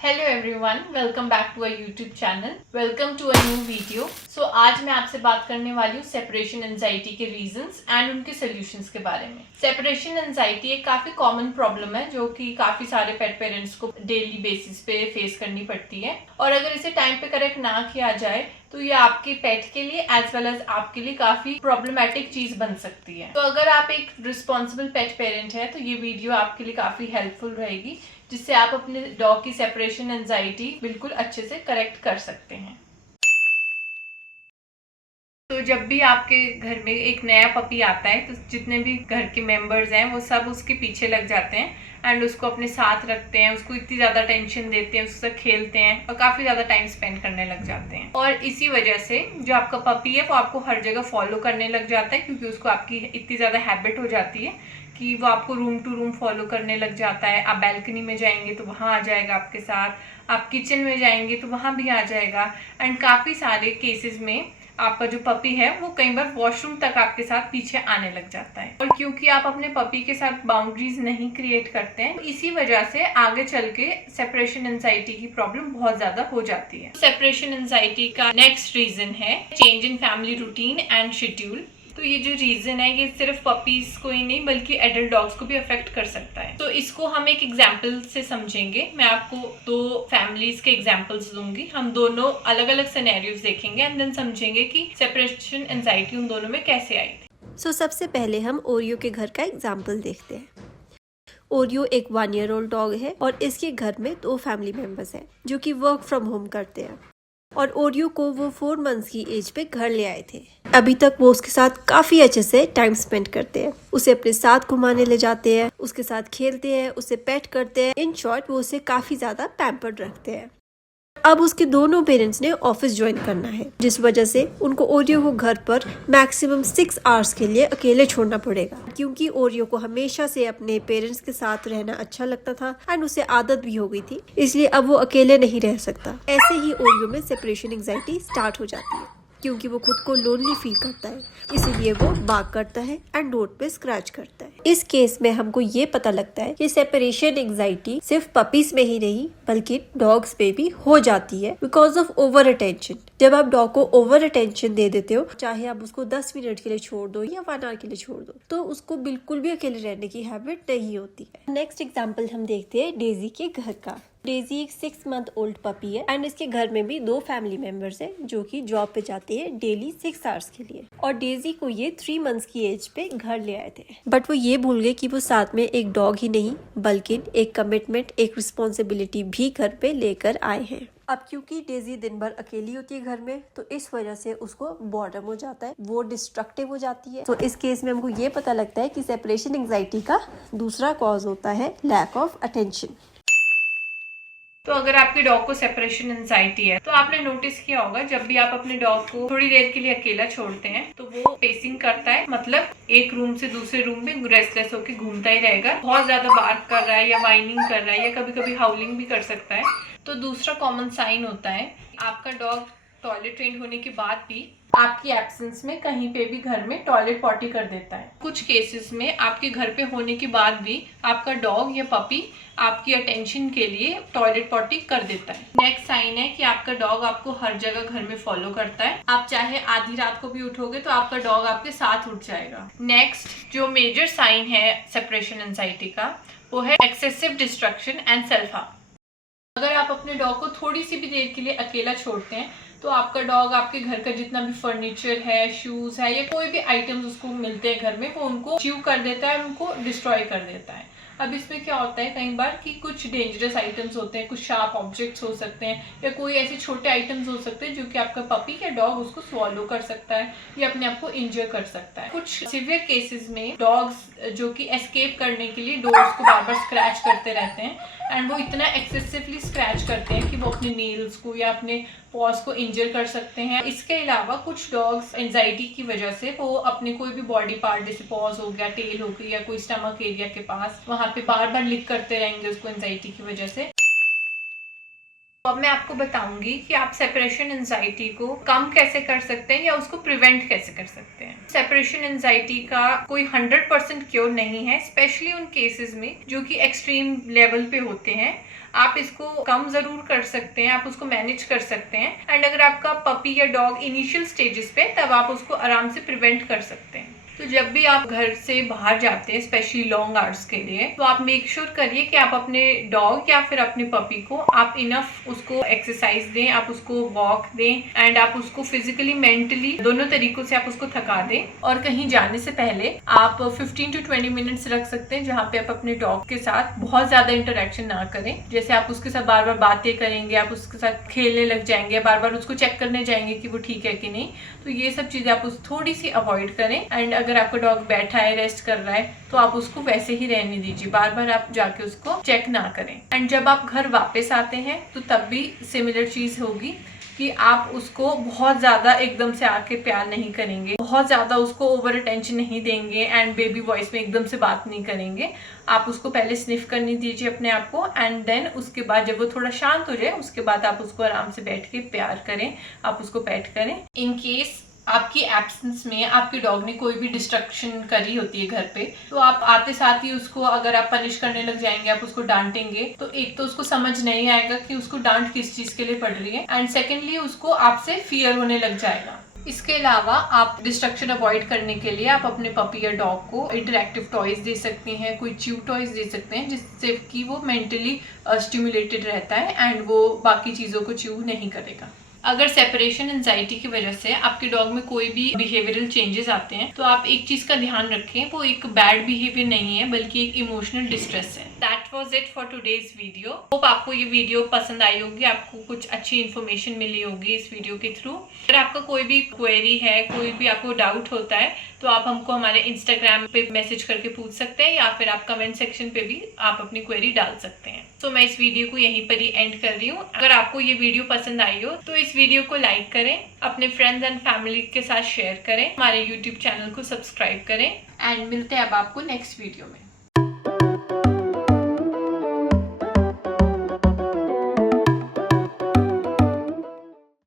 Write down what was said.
Hello everyone, welcome back to a YouTube channel. Welcome to a new video. So आज मैं आपसे बात करने वाली हूँ सेपरेशन एंजाइटी के रीजंस एंड उनके सॉल्यूशंस के बारे में। सेपरेशन एंजाइटी एक काफी कॉमन प्रॉब्लम है जो कि काफी सारे पेट पेरेंट्स को डेली बेसिस पे फेस करनी पड़ती है, और अगर इसे टाइम पे करेक्ट ना किया जाए तो ये आपके पेट के लिए एज वेल एज आपके लिए काफी प्रॉब्लमेटिक चीज बन सकती है। तो अगर आप एक रिस्पॉन्सिबल पेट पेरेंट है तो ये वीडियो आपके लिए काफी हेल्पफुल रहेगी, जिससे आप अपने डॉग की सेपरेशन एंजाइटी बिल्कुल अच्छे से करेक्ट कर सकते हैं। तो जब भी आपके घर में एक नया पपी आता है तो जितने भी घर के मेंबर्स हैं वो सब उसके पीछे लग जाते हैं एंड उसको अपने साथ रखते हैं, उसको इतनी ज़्यादा टेंशन देते हैं, उससे खेलते हैं और काफ़ी ज़्यादा टाइम स्पेंड करने लग जाते हैं। और इसी वजह से जो आपका पपी है वो आपको हर जगह फॉलो करने लग जाता है, क्योंकि उसको आपकी इतनी ज़्यादा हैबिट हो जाती है कि वो आपको रूम टू रूम फॉलो करने लग जाता है। आप बैल्कनी में जाएंगे तो वहाँ आ जाएगा आपके साथ, आप किचन में जाएंगे तो वहाँ भी आ जाएगा। एंड काफ़ी सारे केसेस में आपका जो पपी है वो कई बार वॉशरूम तक आपके साथ पीछे आने लग जाता है। और क्योंकि आप अपने पपी के साथ बाउंड्रीज नहीं क्रिएट करते हैं, इसी वजह से आगे चल के सेपरेशन एंजाइटी की प्रॉब्लम बहुत ज्यादा हो जाती है। सेपरेशन एंजाइटी का नेक्स्ट रीजन है change in family routine and schedule. तो ये जो रीजन है ये सिर्फ पपीज को ही नहीं बल्कि एडल्ट डॉग्स को भी अफेक्ट कर सकता है। तो इसको हम एक एग्जांपल से समझेंगे। मैं आपको दो फैमिलीज के एग्जांपल्स दूंगी, हम दोनों अलग अलग सिनेरियोज देखेंगे एंड देन समझेंगे कि सेपरेशन एंजाइटी उन दोनों में कैसे आई थी। सबसे पहले हम ओरियो के घर का एग्जाम्पल देखते हैं। ओरियो एक 1 ईयर ओल्ड डॉग है और इसके घर में 2 फैमिली मेंबर्स हैं जो कि वर्क फ्रॉम होम करते हैं, और ओरियो को वो 4 मंथ्स की एज पे घर ले आए थे। अभी तक वो उसके साथ काफी अच्छे से टाइम स्पेंड करते हैं, उसे अपने साथ घुमाने ले जाते हैं, उसके साथ खेलते हैं, उसे पेट करते हैं। इन शॉर्ट वो उसे काफी ज्यादा पैम्पर्ड रखते हैं। अब उसके दोनों पेरेंट्स ने ऑफिस ज्वाइन करना है, जिस वजह से उनको ओरियो को घर पर मैक्सिमम 6 आवर्स के लिए अकेले छोड़ना पड़ेगा, क्योंकि ओरियो को हमेशा से अपने पेरेंट्स के साथ रहना अच्छा लगता था एंड उसे आदत भी हो गई थी, इसलिए अब वो अकेले नहीं रह सकता। ऐसे ही ओरियो में सेपरेशन एंजाइटी स्टार्ट हो जाती है, क्योंकि वो खुद को लोनली फील करता है, इसीलिए वो बाग करता है एंड डोर पे स्क्रैच करता है। इस केस में हमको ये पता लगता है कि सेपरेशन एंजाइटी सिर्फ पपीज में ही नहीं बल्कि डॉग्स में भी हो जाती है बिकॉज ऑफ ओवर अटेंशन। जब आप डॉग को ओवर अटेंशन दे देते हो, चाहे आप उसको 10 मिनट के लिए छोड़ दो या 1 आवर के लिए छोड़ दो, तो उसको बिल्कुल भी अकेले रहने की हैबिट नहीं होती है। नेक्स्ट एग्जाम्पल हम देखते हैं डेजी के घर का। डेजी एक 6 मंथ ओल्ड पपी है एंड इसके घर में भी 2 फैमिली मेंबर्स हैं जो कि जॉब पे जाते हैं डेली 6 आवर्स के लिए, और डेजी को ये 3 मंथ्स की एज पे घर ले आए थे। बट वो ये भूल गए कि वो साथ में एक डॉग ही नहीं बल्कि एक कमिटमेंट, एक रिस्पॉन्सिबिलिटी भी घर पे लेकर आए हैं। अब क्योंकि डेजी दिन भर अकेली होती है घर में, तो इस वजह से उसको बॉर्डम हो जाता है, वो डिस्ट्रक्टिव हो जाती है। तो इस केस में हमको ये पता लगता है कि सेपरेशन एंजाइटी का दूसरा कॉज होता है लैक ऑफ अटेंशन। तो अगर आपके डॉग को सेपरेशन एंजाइटी है तो आपने नोटिस किया होगा जब भी आप अपने डॉग को थोड़ी देर के लिए अकेला छोड़ते हैं तो वो पेसिंग करता है, मतलब एक रूम से दूसरे रूम में रेस्टलेस होकर घूमता ही रहेगा। बहुत ज्यादा बार्क कर रहा है या वाइनिंग कर रहा है या कभी कभी हाउलिंग भी कर सकता है। तो दूसरा कॉमन साइन होता है आपका डॉग टॉयलेट ट्रेंड होने के बाद भी आपकी एब्सेंस में कहीं पे भी घर में टॉयलेट पॉटी कर देता है। कुछ केसेस में आपके घर पे होने के बाद भी आपका डॉग या पपी आपकी अटेंशन के लिए टॉयलेट पॉटी कर देता है। नेक्स्ट साइन है कि आपका डॉग आपको हर जगह घर में फॉलो करता है। आप चाहे आधी रात को भी उठोगे तो आपका डॉग आपके साथ उठ जाएगा। नेक्स्ट जो मेजर साइन है सेपरेशन एंजाइटी का वो है excessive destruction and self harm. अगर आप अपने डॉग को थोड़ी सी भी देर के लिए अकेला छोड़ते हैं तो आपका डॉग आपके घर का जितना भी फर्नीचर है, शूज है या कोई भी आइटम्स उसको मिलते हैं घर में, वो उनको च्यू कर देता है, उनको डिस्ट्रॉय कर देता है। अब इसमें क्या होता है कई बार कि कुछ डेंजरस आइटम्स होते हैं, कुछ शार्प ऑब्जेक्ट्स हो सकते हैं या कोई ऐसे छोटे आइटम्स हो सकते हैं जो कि आपका पपी या डॉग उसको स्वॉलो कर सकता है या अपने आप को इंजर कर सकता है। कुछ सिवियर केसेस में डॉग्स जो कि एस्केप करने के लिए डोर्स को बार बार स्क्रैच करते रहते हैं एंड वो इतना एक्सेसिवली स्क्रैच करते हैं कि वो अपने नेल्स को या अपने पॉज को इंजर कर सकते हैं। इसके अलावा कुछ डॉग्स एंजाइटी की वजह से वो अपने कोई भी बॉडी पार्ट जैसे पॉज हो गया, टेल हो गई या कोई स्टमक एरिया के पास वहां पे बार बार लिक करते रहेंगे उसको एंजाइटी की वजह से। अब मैं आपको बताऊंगी कि आप सेपरेशन एंजाइटी को कम कैसे कर सकते हैं या उसको प्रिवेंट कैसे कर सकते हैं। सेपरेशन एंजाइटी का कोई 100% क्योर नहीं है, स्पेशली उन केसेस में जो कि एक्सट्रीम लेवल पे होते हैं। आप इसको कम जरूर कर सकते हैं, आप उसको मैनेज कर सकते हैं। एंड अगर आपका पपी या डॉग इनिशियल स्टेजेस पे, तब आप उसको आराम से प्रिवेंट कर सकते हैं। तो जब भी आप घर से बाहर जाते हैं, स्पेशली लॉन्ग आवर्स के लिए, तो आप मेक श्योर करिए कि आप अपने डॉग या फिर अपने पपी को आप इनफ उसको एक्सरसाइज दें, आप उसको वॉक दें एंड आप उसको फिजिकली मेंटली दोनों तरीकों से आप उसको थका दें। और कहीं जाने से पहले आप 15 to 20 मिनट्स रख सकते हैं जहाँ पे आप अपने डॉग के साथ बहुत ज्यादा इंटरेक्शन ना करें। जैसे आप उसके साथ बार बार बातें करेंगे, आप उसके साथ खेलने लग जाएंगे, बार बार उसको चेक करने जाएंगे कि वो ठीक है कि नहीं। तो ये सब चीजें आप उस थोड़ी सी अवॉइड करें। एंड अगर आपका डॉग बैठा है, रेस्ट कर रहा है, तो आप उसको वैसे ही रहने दीजिए, बार बार आप जाके उसको चेक ना करें। एंड जब आप घर वापस आते हैं तो तब भी सिमिलर चीज होगी कि आप उसको बहुत ज्यादा एकदम से आके प्यार नहीं करेंगे, बहुत ज्यादा उसको ओवर अटेंशन नहीं देंगे एंड बेबी वॉइस में एकदम से बात नहीं करेंगे। आप उसको पहले स्निफ करने दीजिए अपने आप को एंड देन उसके बाद जब वो थोड़ा शांत हो जाए उसके बाद आप उसको आराम से बैठ के प्यार करें, आप उसको पेट करें। इन केस आपकी एब्सेंस में आपके डॉग ने कोई भी डिस्ट्रक्शन करी होती है घर पे, तो आप आते साथ ही उसको अगर आप पनिश करने लग जाएंगे, आप उसको डांटेंगे, तो एक तो उसको समझ नहीं आएगा कि उसको डांट किस चीज के लिए पड़ रही है एंड सेकेंडली उसको आपसे फियर होने लग जाएगा। इसके अलावा आप डिस्ट्रक्शन अवॉइड करने के लिए आप अपने पपी या डॉग को इंटरैक्टिव टॉयज दे सकते हैं, कोई च्यू टॉयज दे सकते हैं जिससे कि वो मेंटली स्टिमुलेटेड रहता है एंड वो बाकी चीज़ों को च्यू नहीं करेगा। अगर सेपरेशन एंजाइटी की वजह से आपके डॉग में कोई भी बिहेवियरल चेंजेस आते हैं तो आप एक चीज का ध्यान रखें, वो एक बैड बिहेवियर नहीं है बल्कि एक इमोशनल डिस्ट्रेस है। That was it for today's video. Hope आपको ये वीडियो पसंद आई होगी, आपको कुछ अच्छी इन्फॉर्मेशन मिली होगी इस वीडियो के थ्रू। अगर आपका कोई भी क्वेरी है, कोई भी आपको डाउट होता है, तो आप हमको हमारे इंस्टाग्राम पे मैसेज करके पूछ सकते हैं या फिर आप कमेंट सेक्शन पे भी आप अपनी क्वेरी डाल सकते हैं। तो मैं इस वीडियो को यहीं पर ही एंड कर रही हूँ। अगर आपको ये वीडियो पसंद आई हो तो इस वीडियो को लाइक करें, अपने फ्रेंड्स एंड फैमिली के साथ शेयर करें, हमारे यूट्यूब चैनल को सब्सक्राइब करें एंड मिलते हैं अब आपको नेक्स्ट वीडियो में।